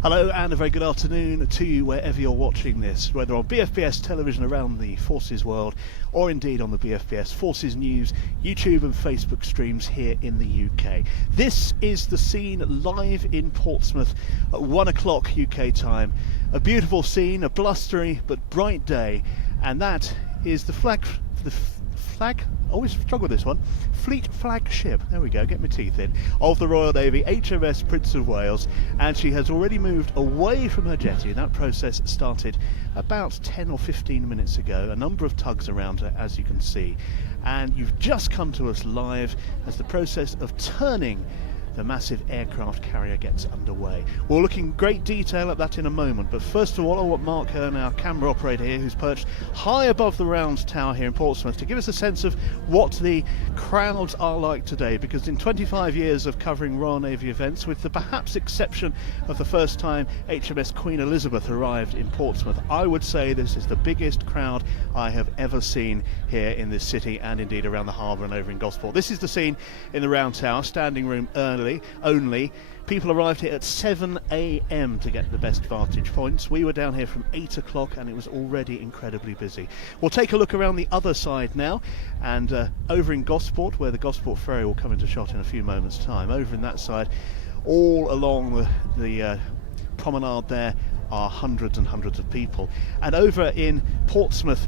Hello and a very good afternoon to you wherever you're watching this, whether on BFBS television around the Forces world or indeed on the BFBS Forces News YouTube and Facebook streams here in the UK. This is the scene live in Portsmouth at 1 o'clock UK time. A beautiful scene, a blustery but bright day, and that is the flag, I always struggle with this one, fleet flagship, there we go, get my teeth in, of the Royal Navy, HMS Prince of Wales, and she has already moved away from her jetty. That process started about 10 or 15 minutes ago, a number of tugs around her as you can see, and you've just come to us live as the process of turning the massive aircraft carrier gets underway. We'll look in great detail at that in a moment, but first of all I want Mark Hearn, our camera operator here, who's perched high above the round tower here in Portsmouth, to give us a sense of what the crowds are like today, because in 25 years of covering Royal Navy events, with the perhaps exception of the first time HMS Queen Elizabeth arrived in Portsmouth, I would say this is the biggest crowd I have ever seen here in this city and indeed around the harbour and over in Gosport. This is the scene in the round tower, standing room only. People arrived here at 7 AM to get the best vantage points. We were down here from 8 o'clock and it was already incredibly busy. We'll take a look around the other side now, and over in Gosport, where the Gosport ferry will come into shot in a few moments time, over in that side, all along the promenade there are hundreds and hundreds of people. And over in Portsmouth,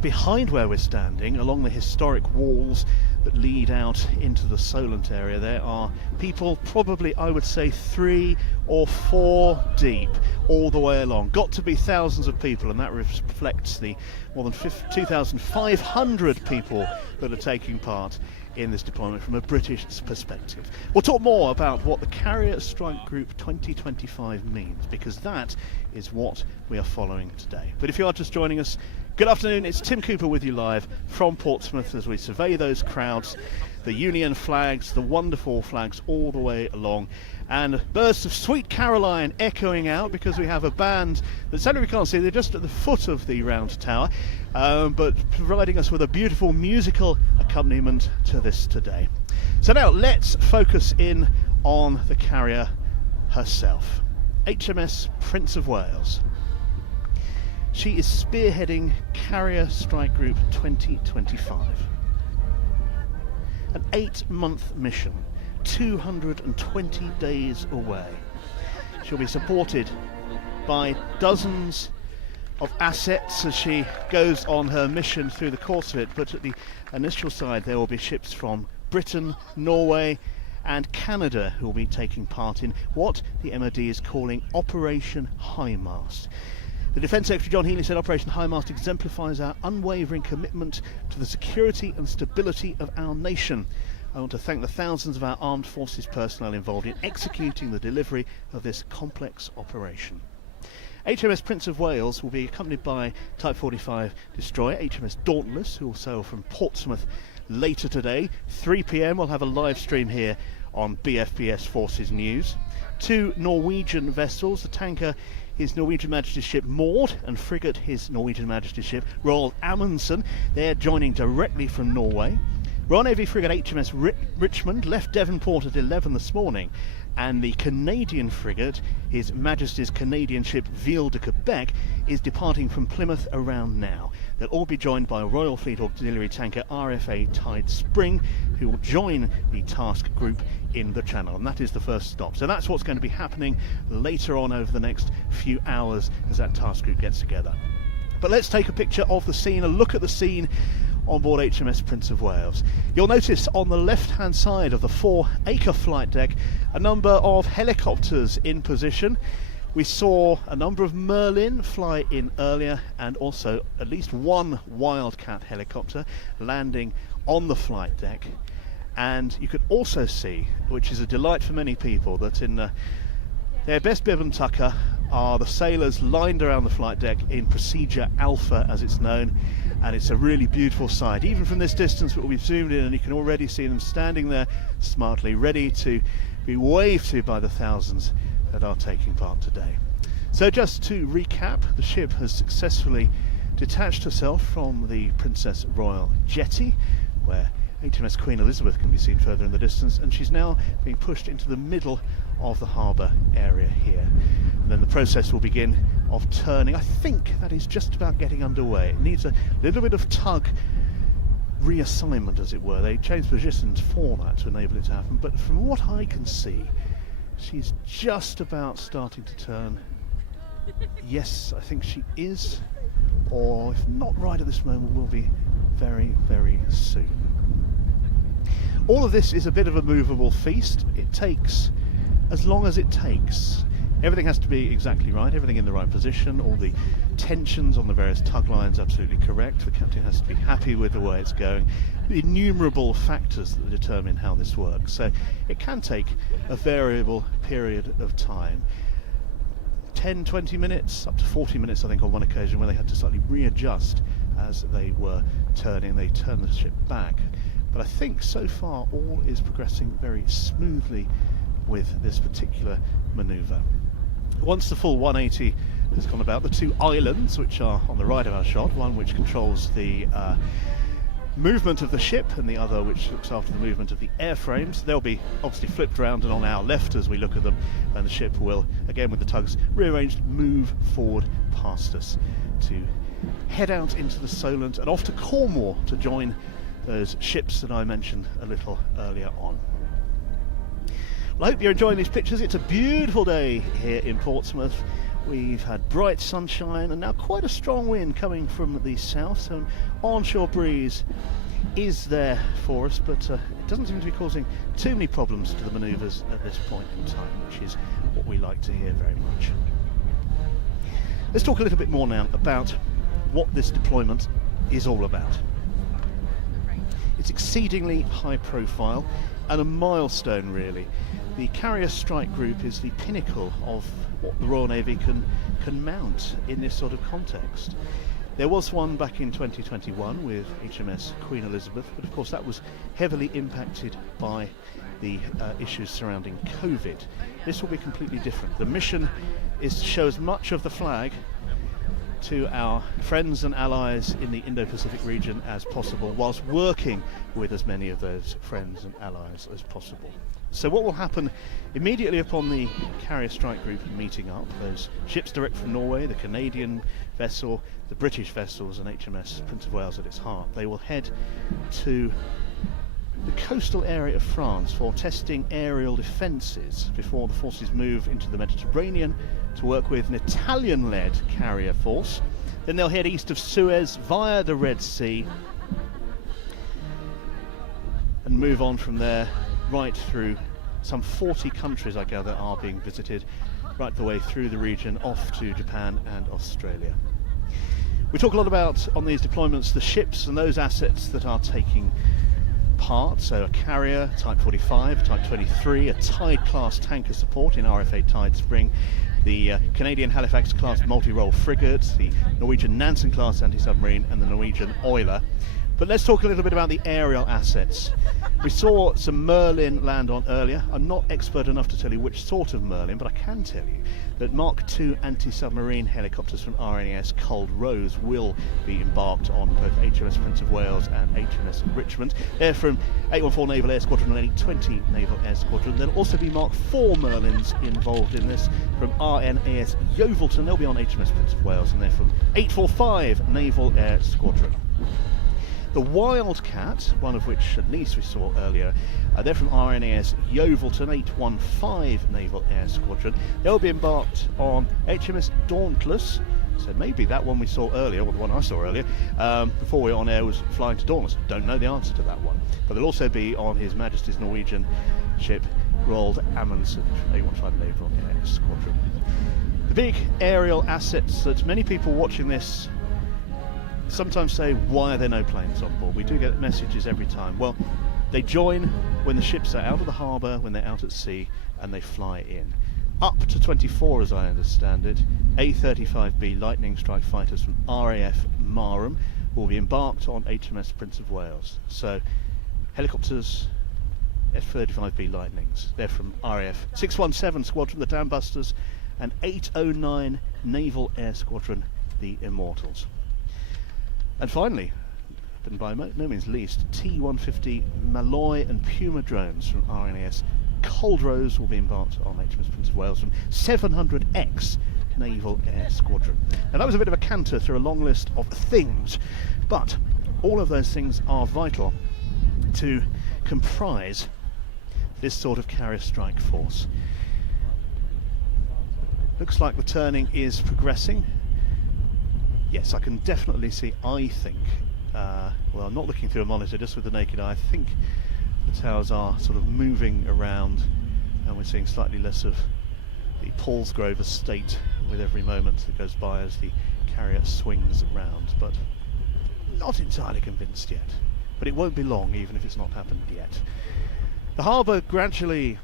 behind where we're standing, along the historic walls that lead out into the Solent area, there are people, probably I would say 3 or 4 deep all the way along. Got to be thousands of people, and that reflects the more than 2,500 people that are taking part in this deployment from a British perspective. We'll talk more about what the Carrier Strike Group 2025 means, because that is what we are following today. But if you are just joining us, good afternoon, it's Tim Cooper with you live from Portsmouth as we survey those crowds, the Union flags, the wonderful flags all the way along, and bursts of Sweet Caroline echoing out, because we have a band that sadly we can't see, they're just at the foot of the round tower, but providing us with a beautiful musical accompaniment to this today. So now let's focus in on the carrier herself, HMS Prince of Wales. She is spearheading Carrier Strike Group 2025. An 8-month mission, 220 days away. She'll be supported by dozens of assets as she goes on her mission through the course of it, but at the initial side there will be ships from Britain, Norway and Canada who will be taking part in what the MOD is calling Operation Highmast. The Defence Secretary John Healey said Operation Highmast exemplifies our unwavering commitment to the security and stability of our nation. I want to thank the thousands of our armed forces personnel involved in executing the delivery of this complex operation. HMS Prince of Wales will be accompanied by Type 45 destroyer HMS Dauntless, who will sail from Portsmouth later today. 3 PM we'll have a live stream here on BFBS Forces News. 2 Norwegian vessels, the tanker His Norwegian Majesty's ship Maud, and frigate His Norwegian Majesty's ship Royal Amundsen. They're joining directly from Norway. Royal Navy frigate HMS Richmond left Devonport at 11 this morning, and the Canadian frigate, His Majesty's Canadian ship Ville de Quebec, is departing from Plymouth around now. They'll all be joined by a Royal Fleet Auxiliary tanker RFA Tide Spring, who will join the task group in the Channel, and that is the first stop. So that's what's going to be happening later on over the next few hours as that task group gets together. But let's take a picture of the scene, a look at the scene on board HMS Prince of Wales. You'll notice on the left-hand side of the 4-acre flight deck a number of helicopters in position. We saw a number of Merlin fly in earlier, and also at least one Wildcat helicopter landing on the flight deck. And you could also see, which is a delight for many people, that in their best bib and tucker are the sailors lined around the flight deck in Procedure Alpha, as it's known, and it's a really beautiful sight. Even from this distance, we've zoomed in and you can already see them standing there smartly, ready to be waved to by the thousands that are taking part today. So just to recap, the ship has successfully detached herself from the Princess Royal jetty, where HMS Queen Elizabeth can be seen further in the distance, and she's now being pushed into the middle of the harbour area here. And then the process will begin of turning. I think that is just about getting underway. It needs a little bit of tug reassignment, as it were. They changed positions for that to enable it to happen, but from what I can see, she's just about starting to turn. Yes, I think she is, or if not right at this moment, will be very, very soon. All of this is a bit of a movable feast. It takes as long as it takes. Everything has to be exactly right, everything in the right position, all the tensions on the various tug lines absolutely correct. The captain has to be happy with the way it's going. The innumerable factors that determine how this works. So it can take a variable period of time. 10, 20 minutes, up to 40 minutes I think on one occasion, where they had to slightly readjust as they were turning. They turned the ship back. But I think so far all is progressing very smoothly with this particular manoeuvre. Once the full 180 has gone about, the two islands which are on the right of our shot, one which controls the movement of the ship and the other which looks after the movement of the airframes, they'll be obviously flipped around and on our left as we look at them, and the ship will, again with the tugs rearranged, move forward past us to head out into the Solent and off to Cornwall to join those ships that I mentioned a little earlier on. Well, I hope you're enjoying these pictures. It's a beautiful day here in Portsmouth. We've had bright sunshine and now quite a strong wind coming from the south, so an onshore breeze is there for us, but it doesn't seem to be causing too many problems to the manoeuvres at this point in time, which is what we like to hear very much. Let's talk a little bit more now about what this deployment is all about. It's exceedingly high profile and a milestone, really. The Carrier Strike Group is the pinnacle of what the Royal Navy can mount in this sort of context. There was one back in 2021 with HMS Queen Elizabeth, but of course that was heavily impacted by the issues surrounding COVID. This will be completely different. The mission is to show as much of the flag to our friends and allies in the Indo-Pacific region as possible, whilst working with as many of those friends and allies as possible. So what will happen immediately upon the Carrier Strike Group meeting up, those ships direct from Norway, the Canadian vessel, the British vessels and HMS Prince of Wales at its heart, they will head to the coastal area of France for testing aerial defences before the forces move into the Mediterranean to work with an Italian-led carrier force. Then they'll head east of Suez via the Red Sea and move on from there right through some 40 countries, I gather, are being visited, right the way through the region off to Japan and Australia. We talk a lot about, on these deployments, the ships and those assets that are taking part, so a carrier, Type 45, Type 23, a Tide-class tanker support in RFA Tide Spring, the Canadian Halifax-class multi-role frigate, the Norwegian Nansen-class anti-submarine and the Norwegian Oiler. But let's talk a little bit about the aerial assets. We saw some Merlin land on earlier. I'm not expert enough to tell you which sort of Merlin, but I can tell you that Mark II anti-submarine helicopters from RNAS Cold Rose will be embarked on both HMS Prince of Wales and HMS Richmond. They're from 814 Naval Air Squadron and 820 Naval Air Squadron. There'll also be Mark IV Merlins involved in this from RNAS Yeovilton. They'll be on HMS Prince of Wales, and they're from 845 Naval Air Squadron. The Wildcat, one of which at least we saw earlier, they're from RNAS Yeovilton, 815 Naval Air Squadron. They'll be embarked on HMS Dauntless, so maybe that one we saw earlier, or the one I saw earlier, before we were on air, was flying to Dauntless. Don't know the answer to that one. But they'll also be on His Majesty's Norwegian ship, Roald Amundsen, 815 Naval Air Squadron. The big aerial assets that many people watching this sometimes say, why are there no planes on board? We do get messages every time. Well, they join when the ships are out of the harbour, when they're out at sea, and they fly in. Up to 24, as I understand it, A-35B Lightning Strike fighters from RAF Marham will be embarked on HMS Prince of Wales. So, helicopters, F-35B Lightnings. They're from RAF 617 Squadron, the Dambusters, and 809 Naval Air Squadron, the Immortals. And finally, and by no means least, T-150 Malloy and Puma drones from RNAS Cold Rose will be embarked on HMS Prince of Wales from 700X Naval Air Squadron. Now that was a bit of a canter through a long list of things, but all of those things are vital to comprise this sort of carrier strike force. Looks like the turning is progressing. Yes, I can definitely see, I think, well, I'm not looking through a monitor, just with the naked eye, I think the towers are sort of moving around, and we're seeing slightly less of the Paulsgrove estate with every moment that goes by as the carrier swings around, but not entirely convinced yet. But it won't be long, even if it's not happened yet. The harbour gradually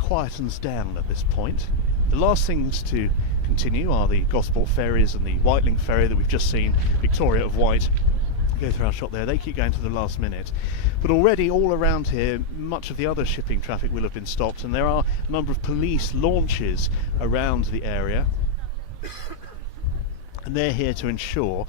quietens down at this point. The last things to continue are the Gosport ferries and the Whitelink ferry that we've just seen, Victoria of White, go through our shot there. They keep going to the last minute. But already all around here, much of the other shipping traffic will have been stopped, and there are a number of police launches around the area. And they're here to ensure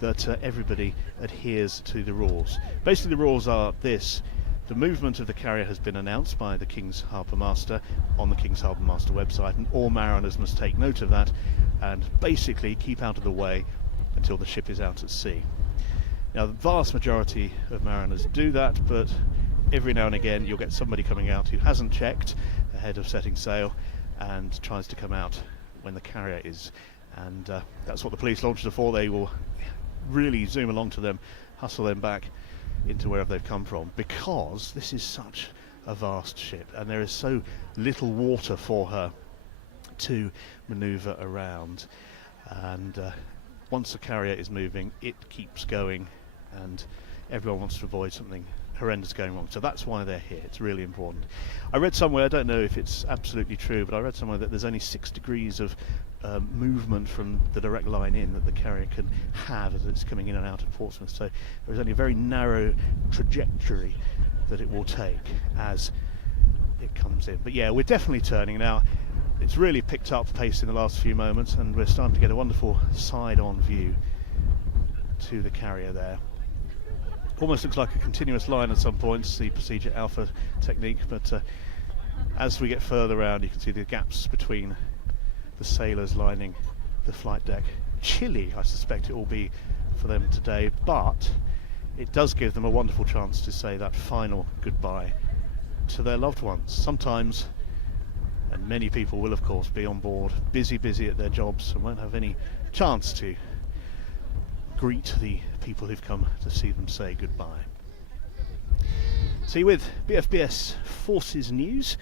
that everybody adheres to the rules. Basically the rules are this: the movement of the carrier has been announced by the King's Harbour Master on the King's Harbour Master website, and all mariners must take note of that and basically keep out of the way until the ship is out at sea. Now the vast majority of mariners do that, but every now and again you'll get somebody coming out who hasn't checked ahead of setting sail and tries to come out when the carrier is, and that's what the police launches are for. They will really zoom along to them, hustle them back into wherever they've come from, because this is such a vast ship and there is so little water for her to manoeuvre around, and once the carrier is moving, it keeps going, and everyone wants to avoid something horrendous going wrong. So that's why they're here. It's really important. I read somewhere, I don't know if it's absolutely true, but I read somewhere that there's only 6 degrees of movement from the direct line in that the carrier can have as it's coming in and out of Portsmouth. So there's only a very narrow trajectory that it will take as it comes in. But yeah, we're definitely turning now. It's really picked up pace in the last few moments, and we're starting to get a wonderful side-on view to the carrier there. Almost looks like a continuous line at some points, the procedure alpha technique, but as we get further around you can see the gaps between the sailors lining the flight deck. Chilly, I suspect it will be for them today, but it does give them a wonderful chance to say that final goodbye to their loved ones. Sometimes, and many people will of course be on board, busy at their jobs, and won't have any chance to greet the people who've come to see them say goodbye. So you're with BFBS Forces News,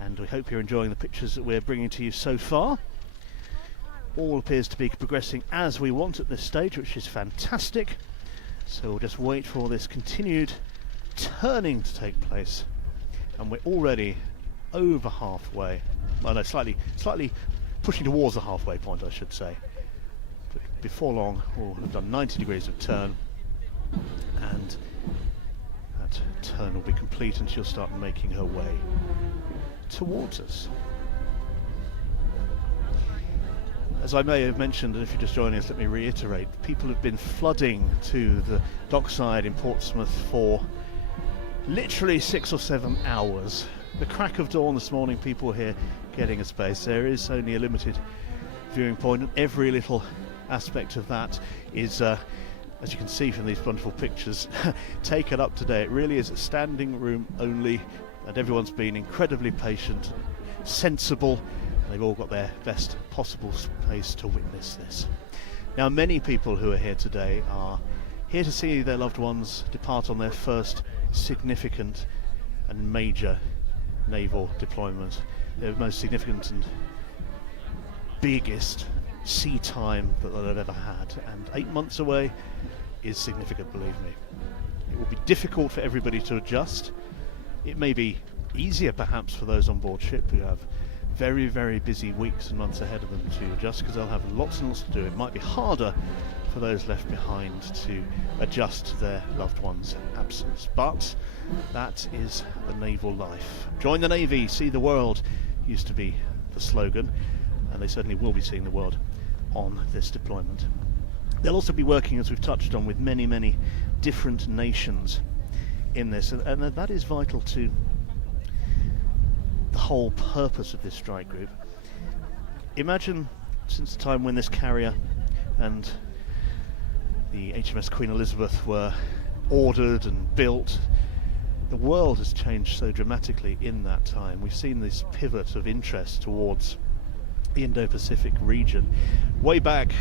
and we hope you're enjoying the pictures that we're bringing to you so far. All appears to be progressing as we want at this stage, which is fantastic. So we'll just wait for this continued turning to take place, and we're already over halfway. Well, no, slightly pushing towards the halfway point, I should say. But before long we'll have done 90 degrees of turn, and that turn will be complete and she'll start making her way towards us. As I may have mentioned, and if you're just joining us, let me reiterate, people have been flooding to the dockside in Portsmouth for literally 6 or 7 hours. The crack of dawn this morning, people were here getting a space. There is only a limited viewing point, and every little aspect of that is, as you can see from these wonderful pictures, taken up today. It really is a standing room only, and everyone's been incredibly patient, sensible. They've all got their best possible space to witness this. Now, many people who are here today are here to see their loved ones depart on their first significant and major naval deployment, their most significant and biggest sea time that they've ever had, and 8 months away is significant, believe me. It will be difficult for everybody to adjust. It may be easier perhaps for those on board ship who have very, very busy weeks and months ahead of them to adjust, because they'll have lots and lots to do. It might be harder for those left behind to adjust to their loved one's absence, but that is the naval life. Join the Navy, see the world used to be the slogan, and they certainly will be seeing the world on this deployment. They'll also be working, as we've touched on, with many, many different nations in this, and that is vital to the whole purpose of this strike group. Imagine since the time when this carrier and the HMS Queen Elizabeth were ordered and built, the world has changed so dramatically in that time. We've seen this pivot of interest towards the Indo-Pacific region. Way back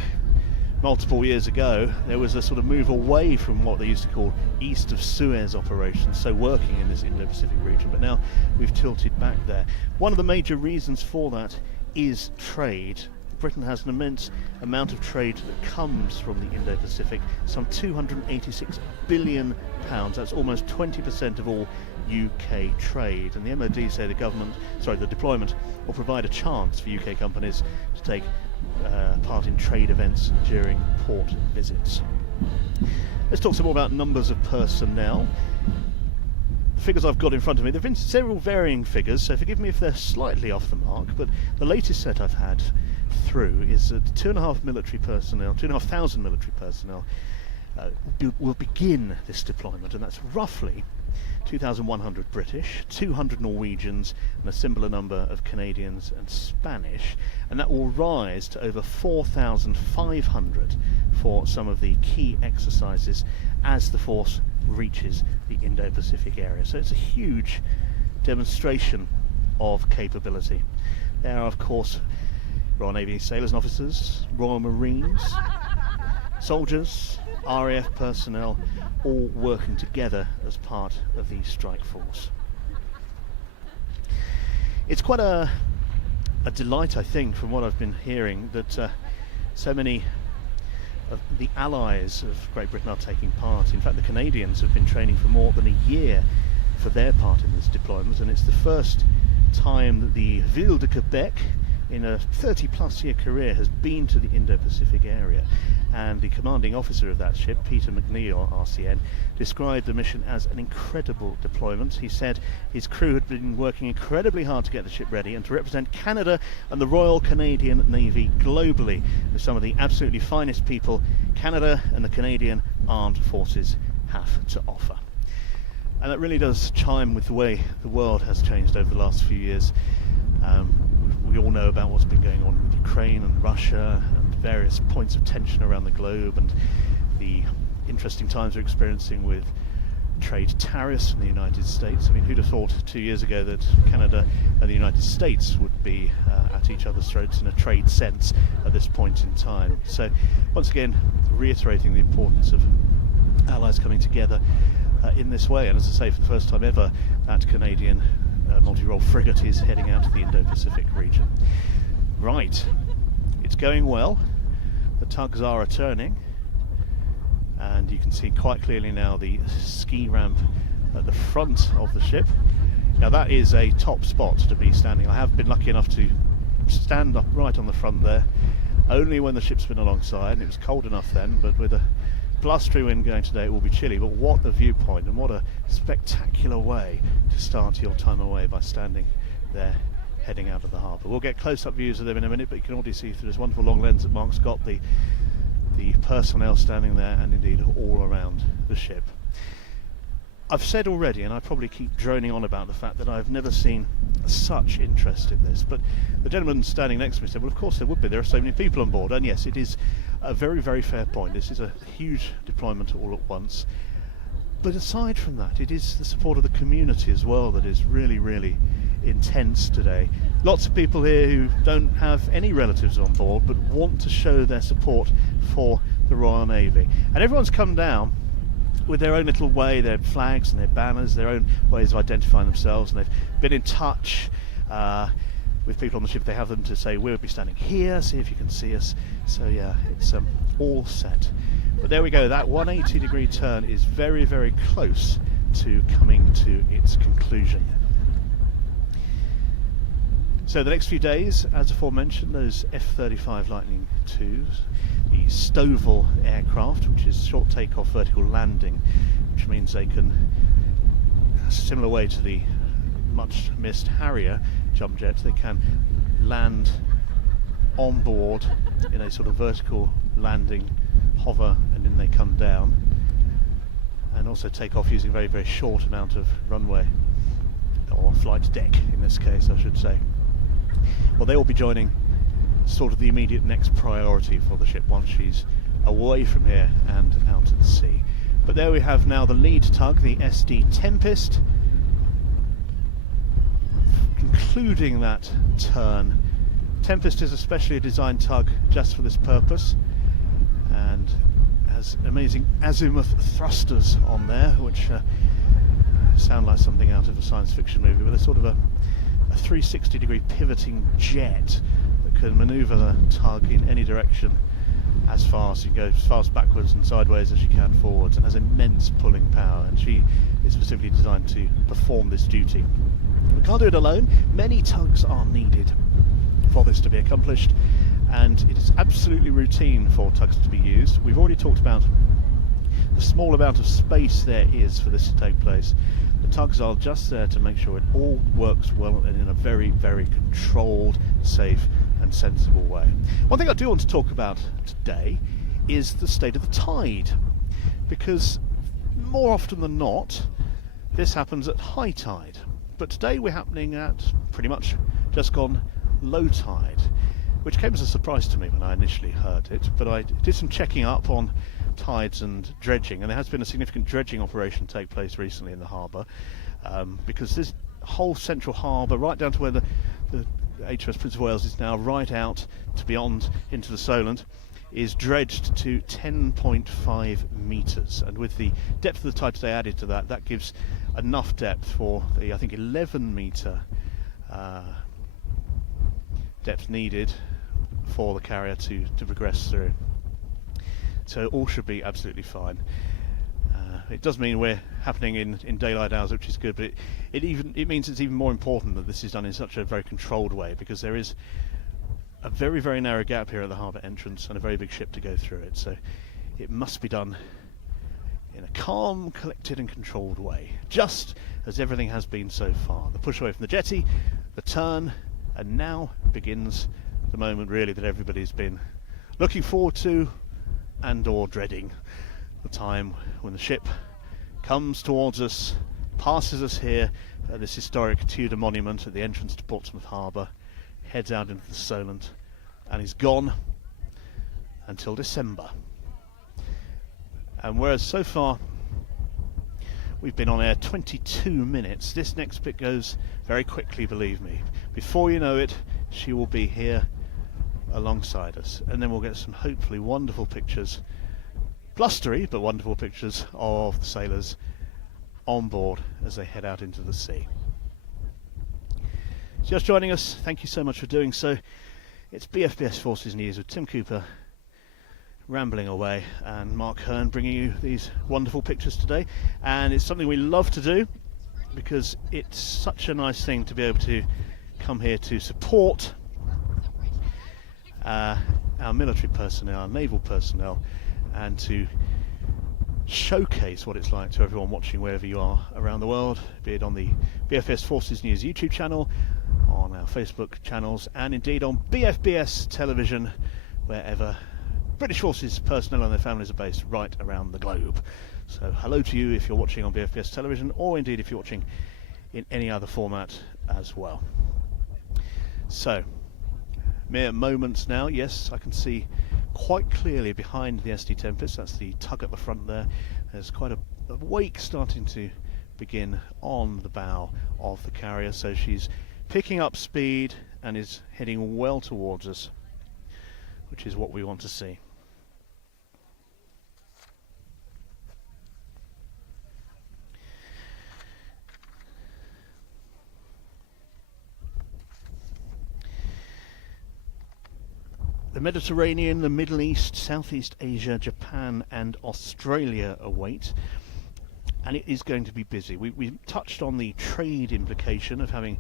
multiple years ago, there was a sort of move away from what they used to call east of Suez operations, so working in this Indo-Pacific region, but now we've tilted back there. One of the major reasons for that is trade. Britain has an immense amount of trade that comes from the Indo-Pacific, some £286 billion. That's almost 20% of all UK trade, and the MOD say the deployment will provide a chance for UK companies to take part in trade events during port visits. Let's talk some more about numbers of personnel. The figures I've got in front of me, there have been several varying figures, so forgive me if they're slightly off the mark, but the latest set I've had through is that 2,500 military personnel will begin this deployment, and that's roughly 2,100 British, 200 Norwegians, and a similar number of Canadians and Spanish, and that will rise to over 4,500 for some of the key exercises as the force reaches the Indo-Pacific area. So it's a huge demonstration of capability. There are, of course, Royal Navy sailors and officers, Royal Marines, soldiers, RAF personnel, all working together as part of the strike force. It's quite a delight, I think, from what I've been hearing, that so many of the allies of Great Britain are taking part. In fact, the Canadians have been training for more than a year for their part in this deployment, and it's the first time that the Ville de Quebec, in a 30-plus year career, has been to the Indo-Pacific area. And the commanding officer of that ship, Peter McNeill, RCN, described the mission as an incredible deployment. He said his crew had been working incredibly hard to get the ship ready and to represent Canada and the Royal Canadian Navy globally with some of the absolutely finest people Canada and the Canadian Armed Forces have to offer. And that really does chime with the way the world has changed over the last few years. We all know about what's been going on with Ukraine and Russia and various points of tension around the globe, and the interesting times we're experiencing with trade tariffs from the United States. I mean, who'd have thought 2 years ago that Canada and the United States would be at each other's throats in a trade sense at this point in time? So once again, reiterating the importance of allies coming together in this way, and as I say, for the first time ever, that Canadian multi-role frigate is heading out to the Indo-Pacific region. Right, it's going well. The tugs are returning, and you can see quite clearly now the ski ramp at the front of the ship. Now that is a top spot to be standing. I have been lucky enough to stand up right on the front there. only when the ship's been alongside, and it was cold enough then, but with a blustery wind going today it will be chilly. But what a viewpoint, and what a spectacular way to start your time away by standing there heading out of the harbour. We'll get close-up views of them in a minute, but you can already see through this wonderful long lens that Mark's got the personnel standing there, and indeed all around the ship. I've said already, and I probably keep droning on about the fact that I've never seen such interest in this, but the gentleman standing next to me said, well, of course there would be, there are so many people on board. And yes, it is a very, very fair point. This is a huge deployment all at once. But aside from that, it is the support of the community as well that is really, really intense today. Lots of people here who don't have any relatives on board but want to show their support for the Royal Navy. And everyone's come down with their own little way, their flags and their banners, their own ways of identifying themselves, and they've been in touch with people on the ship. They have them to say, we'll be standing here, see if you can see us. So yeah, it's all set. But there we go, that 180-degree turn is very, very close to coming to its conclusion. So the next few days, as aforementioned, those F-35 Lightning IIs, the Stovall aircraft, which is short takeoff, vertical landing, which means they can, similar way to the much missed Harrier jump jet, they can land on board in a sort of vertical landing, hover, and then they come down, and also take off using a very, very short amount of runway, or flight deck in this case, I should say. Well, they will be joining sort of the immediate next priority for the ship once she's away from here and out at sea. But there we have now the lead tug, the SD Tempest, concluding that turn. Tempest is a specially designed tug just for this purpose, and has amazing azimuth thrusters on there, which sound like something out of a science fiction movie, with a sort of a 360-degree pivoting jet that can manoeuvre the tug in any direction as far as you go, as fast backwards and sideways as you can forwards, and has immense pulling power, and she is specifically designed to perform this duty. We can't do it alone. Many tugs are needed for this to be accomplished, and it is absolutely routine for tugs to be used. We've already talked about the small amount of space there is for this to take place. The tugs are just there to make sure it all works well and in a very, very controlled, safe and sensible way. One thing I do want to talk about today is the state of the tide, because more often than not this happens at high tide, but today we're happening at pretty much just gone low tide, which came as a surprise to me when I initially heard it. But I did some checking up on tides and dredging, and there has been a significant dredging operation take place recently in the harbour, because this whole central harbour, right down to where the HMS Prince of Wales is now, right out to beyond into the Solent, is dredged to 10.5 metres, and with the depth of the tide today added to that, that gives enough depth for the, I think, 11 metre depth needed for the carrier to progress through. So all should be absolutely fine. It does mean we're happening in daylight hours, which is good, but it means it's even more important that this is done in such a very controlled way, because there is a very, very narrow gap here at the harbour entrance and a very big ship to go through it. So it must be done in a calm, collected and controlled way, just as everything has been so far. The push away from the jetty, the turn, and now begins the moment really that everybody's been looking forward to and or dreading, the time when the ship comes towards us, passes us here at this historic Tudor monument at the entrance to Portsmouth Harbour, heads out into the Solent, and is gone until December. And whereas so far we've been on air 22 minutes, this next bit goes very quickly, believe me. Before you know it, she will be here alongside us, and then we'll get some hopefully wonderful pictures, blustery but wonderful pictures of the sailors on board as they head out into the sea. Just joining us, thank you so much for doing so. It's BFBS Forces News with Tim Cooper rambling away, and Mark Hearn bringing you these wonderful pictures today. And it's something we love to do, because it's such a nice thing to be able to come here to support our military personnel, our naval personnel, and to showcase what it's like to everyone watching wherever you are around the world, be it on the BFBS Forces News YouTube channel, on our Facebook channels, and indeed on BFBS television, wherever British Forces personnel and their families are based right around the globe. So hello to you if you're watching on BFBS television, or indeed if you're watching in any other format as well. So, mere moments now. Yes, I can see quite clearly behind the SD Tempest. That's the tug at the front there. There's quite a wake starting to begin on the bow of the carrier, so she's picking up speed and is heading well towards us, which is what we want to see. The Mediterranean, the Middle East, Southeast Asia, Japan and Australia await, and it is going to be busy. We touched on the trade implication of having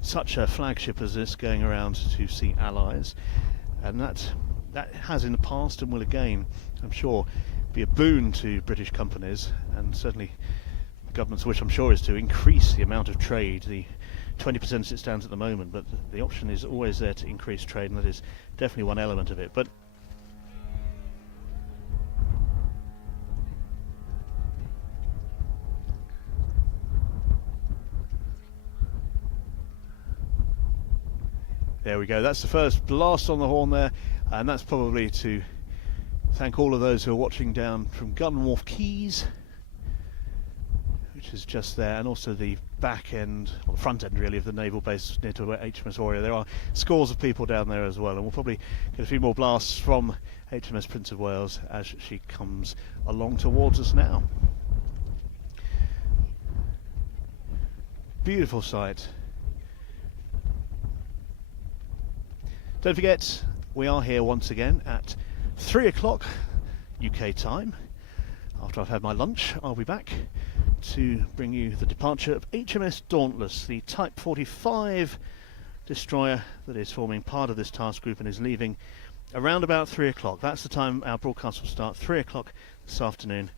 such a flagship as this going around to see allies, and that has in the past and will again, I'm sure, be a boon to British companies, and certainly the government's wish, I'm sure, is to increase the amount of trade. The 20% as it stands at the moment, but the option is always there to increase trade, and that is definitely one element of it. But there we go, that's the first blast on the horn there, and that's probably to thank all of those who are watching down from Gunwharf Keys, which is just there, and also the back end, or the front end really, of the naval base near to HMS Warrior. There are scores of people down there as well, and we'll probably get a few more blasts from HMS Prince of Wales as she comes along towards us now. Beautiful sight. Don't forget, we are here once again at 3 o'clock UK time. After I've had my lunch, I'll be back to bring you the departure of HMS Dauntless, the Type 45 destroyer that is forming part of this task group and is leaving around about 3 o'clock. That's the time our broadcast will start, 3 o'clock this afternoon,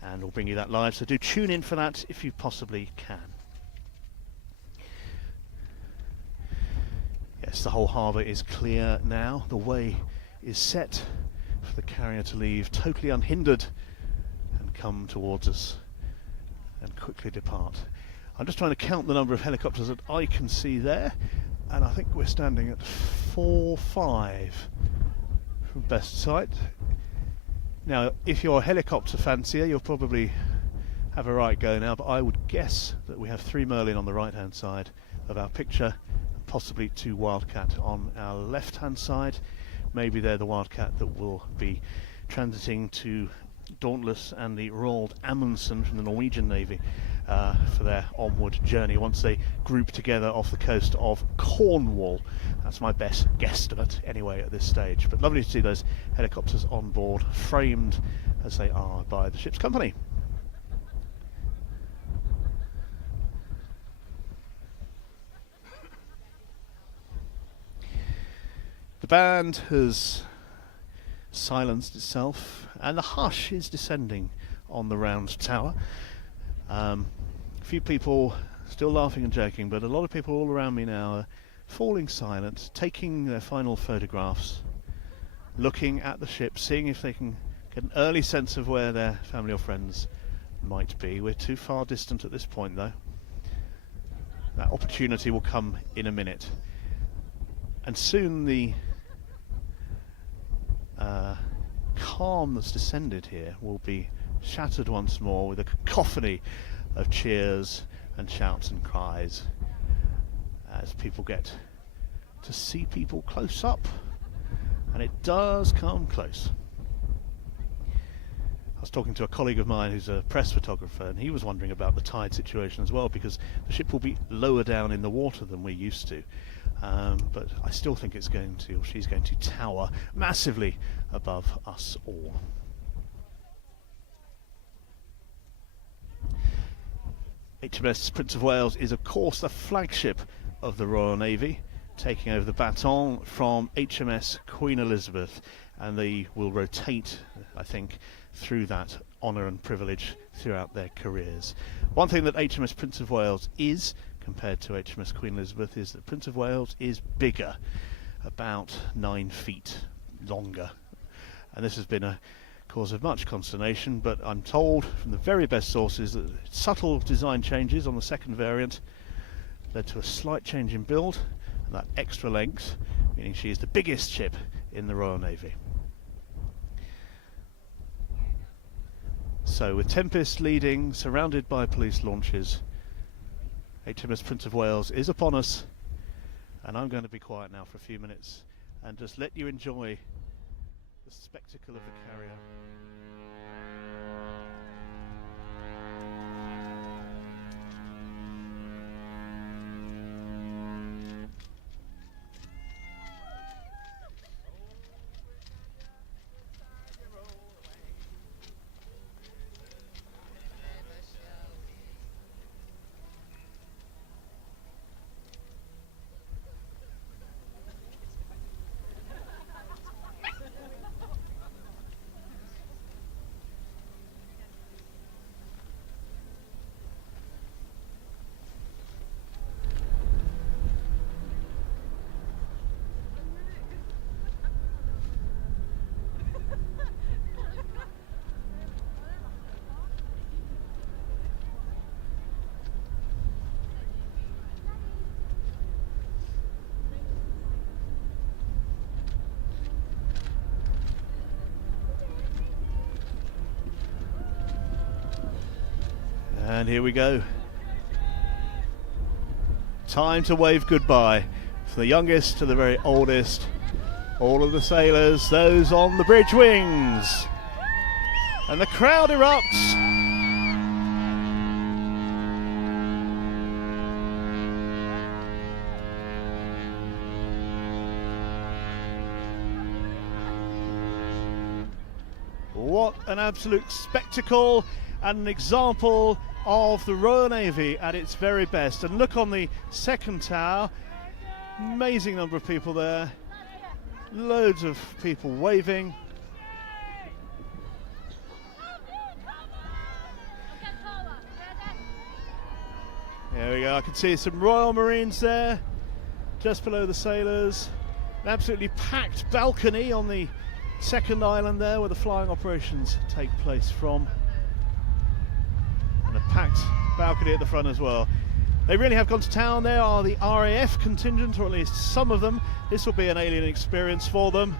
and we'll bring you that live, so do tune in for that if you possibly can. Yes, the whole harbour is clear now. The way is set for the carrier to leave totally unhindered and come towards us and quickly depart. I'm just trying to count the number of helicopters that I can see there, and I think we're standing at 4-5 from best sight. Now, if you're a helicopter fancier, you'll probably have a right go now, but I would guess that we have 3 Merlin on the right hand side of our picture, and possibly 2 Wildcat on our left hand side. Maybe they're the Wildcat that will be transiting to Dauntless and the Roald Amundsen from the Norwegian Navy for their onward journey once they group together off the coast of Cornwall. That's my best guesstimate anyway at this stage, but lovely to see those helicopters on board, framed as they are by the ship's company. The band has silenced itself and the hush is descending on the round tower. A few people still laughing and joking, but a lot of people all around me now are falling silent, taking their final photographs, looking at the ship, seeing if they can get an early sense of where their family or friends might be. We're too far distant at this point though. That opportunity will come in a minute, and soon the calm that's descended here will be shattered once more with a cacophony of cheers and shouts and cries as people get to see people close up, and it does come close. I was talking to a colleague of mine who's a press photographer, and he was wondering about the tide situation as well, because the ship will be lower down in the water than we're used to. But I still think it's going to, or she's going to, tower massively above us all. HMS Prince of Wales is of course the flagship of the Royal Navy, taking over the baton from HMS Queen Elizabeth, and they will rotate, I think, through that honour and privilege throughout their careers. One thing that HMS Prince of Wales is, compared to HMS Queen Elizabeth, is that Prince of Wales is bigger, about 9 feet longer. And this has been a cause of much consternation, but I'm told from the very best sources that subtle design changes on the second variant led to a slight change in build, and that extra length, meaning she is the biggest ship in the Royal Navy. So with Tempest leading, surrounded by police launches, HMS Prince of Wales is upon us, and I'm going to be quiet now for a few minutes and just let you enjoy the spectacle of the carrier. And here we go. Time to wave goodbye. From the youngest to the very oldest. All of the sailors, those on the bridge wings. And the crowd erupts. What an absolute spectacle and an example of the Royal Navy at its very best. And look on the second tower, amazing number of people there, loads of people waving. There we go, I can see some Royal Marines there, just below the sailors. An absolutely packed balcony on the second island there where the flying operations take place from. And a packed balcony at the front as well. They really have gone to town. There are the RAF contingent, or at least some of them. This will be an alien experience for them.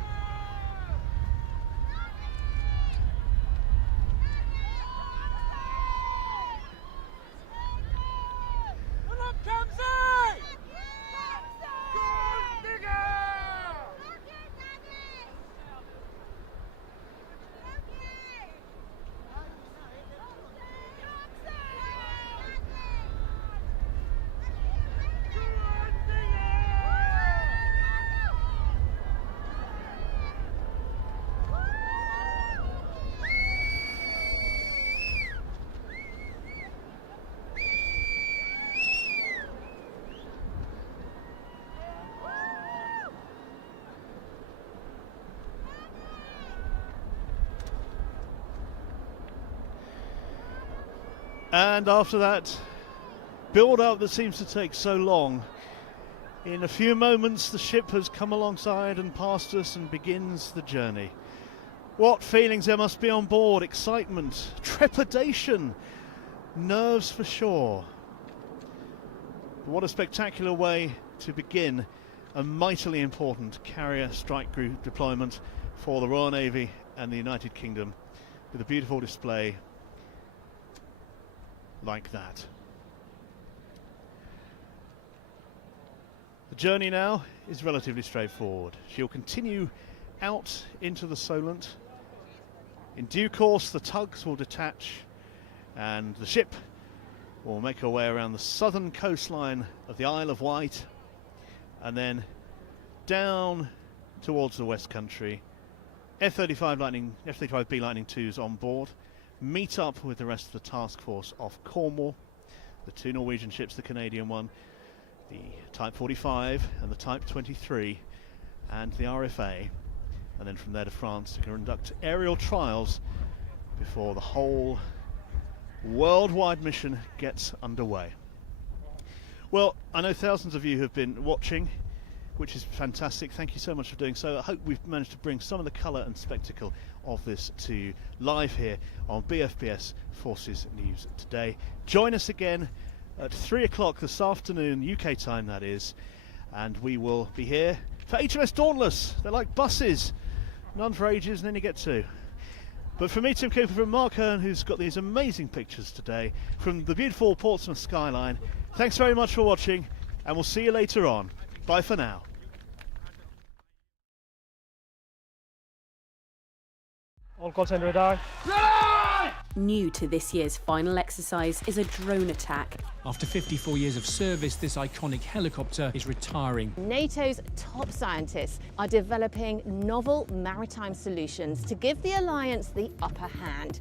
And after that build-up that seems to take so long, in a few moments the ship has come alongside and past us and begins the journey. What feelings there must be on board: excitement, trepidation, nerves for sure. But what a spectacular way to begin a mightily important carrier strike group deployment for the Royal Navy and the United Kingdom, with a beautiful display like that. The journey now is relatively straightforward. She'll continue out into the Solent. In due course the tugs will detach and the ship will make her way around the southern coastline of the Isle of Wight and then down towards the West Country. F-35B Lightning IIs on board, meet up with the rest of the task force off Cornwall, the two Norwegian ships, the Canadian one, the Type 45 and the Type 23 and the RFA, and then from there to France to conduct aerial trials before the whole worldwide mission gets underway. Well, I know thousands of you have been watching, which is fantastic. Thank you so much for doing so. I hope we've managed to bring some of the colour and spectacle of this to you live here on BFBS Forces News Today. Join us again at 3 o'clock this afternoon, UK time that is, and we will be here for HMS Dauntless. They're like buses, none for ages and then you get two. But for me, Tim Cooper, from Mark Hearn, who's got these amazing pictures today from the beautiful Portsmouth skyline, thanks very much for watching, and we'll see you later on. Bye for now. All calls under radar. New to this year's final exercise is a drone attack. After 54 years of service, this iconic helicopter is retiring. NATO's top scientists are developing novel maritime solutions to give the alliance the upper hand.